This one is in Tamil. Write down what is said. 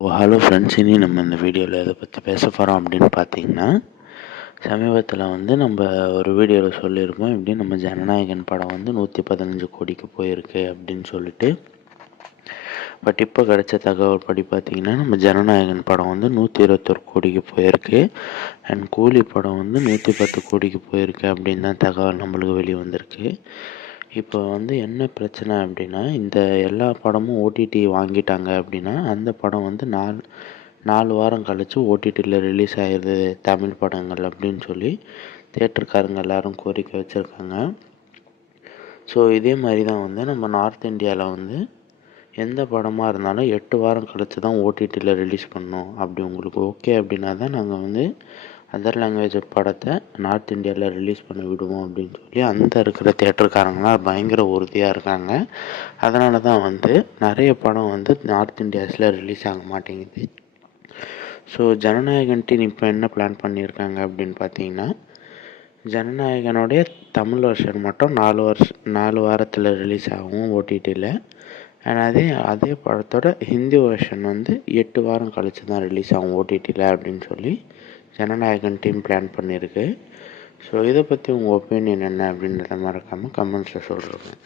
ஓ ஹலோ ஃப்ரெண்ட்ஸ் இனி நம்ம இந்த வீடியோவில் எதை பற்றி பேச போகிறோம் அப்படின்னு பார்த்தீங்கன்னா சமீபத்தில் வந்து நம்ம ஒரு வீடியோவில் சொல்லியிருக்கோம் இப்படி நம்ம ஜனநாயகன் படம் வந்து நூற்றி பதினஞ்சு கோடிக்கு போயிருக்கு அப்படின்னு சொல்லிட்டு. பட் இப்போ கிடைச்ச தகவல் படி பார்த்தீங்கன்னா நம்ம ஜனநாயகன் படம் வந்து நூற்றி இருபத்தொரு கோடிக்கு போயிருக்கு. அண்ட் கூலி படம் வந்து நூற்றி பத்து கோடிக்கு போயிருக்கு அப்படின்னு தான் தகவல் நம்மளுக்கு வெளியே வந்திருக்கு இப்போ வந்து என்ன பிரச்சனை அப்படின்னா இந்த எல்லா படமும் ஓடிடி வாங்கிட்டாங்க அப்படின்னா அந்த படம் வந்து நாலு நாலு வாரம் கழித்து ஓடிடியில் ரிலீஸ் ஆகிடுது தமிழ் படங்கள் அப்படின்னு சொல்லி தேட்டருக்காரங்க எல்லோரும் கோரிக்கை வச்சுருக்காங்க. ஸோ இதே மாதிரி தான் வந்து நம்ம நார்த் இந்தியாவில் வந்து எந்த படமாக இருந்தாலும் எட்டு வாரம் கழித்து தான் ஓடிடியில் ரிலீஸ் பண்ணோம் அப்படி உங்களுக்கு ஓகே அப்படின்னா தான் நாங்கள் வந்து அதர் லாங்குவேஜ் படத்தை நார்த் இந்தியாவில் ரிலீஸ் பண்ண விடுவோம் அப்படின்னு சொல்லி அந்த இருக்கிற தேட்டருக்காரங்களாம் பயங்கர உறுதியாக இருக்காங்க. அதனால தான் வந்து நிறைய படம் வந்து நார்த் இந்தியாஸில் ரிலீஸ் ஆக மாட்டேங்குது. ஸோ ஜனநாயகன் டீம் இப்போ என்ன பிளான் பண்ணியிருக்காங்க அப்படின்னு பார்த்தீங்கன்னா ஜனநாயகனுடைய தமிழ் வருஷன் மட்டும் நாலு வருஷம் நாலு வாரத்தில் ரிலீஸ் ஆகும் ஓடிடியில் அண்ட் அதே அதே படத்தோட ஹிந்தி வெர்ஷன் வந்து எட்டு வாரம் கழித்து தான் ரிலீஸ் ஆகும் ஓடிடியில் அப்படின்னு சொல்லி ஜனநாயகன் டீம் பிளான் பண்ணியிருக்கு ஸோ இதை பற்றி உங்கள் ஒப்பீனியன் என்ன அப்படின்றத மறக்காமல் கமெண்ட்ஸில் சொல்கிறேன்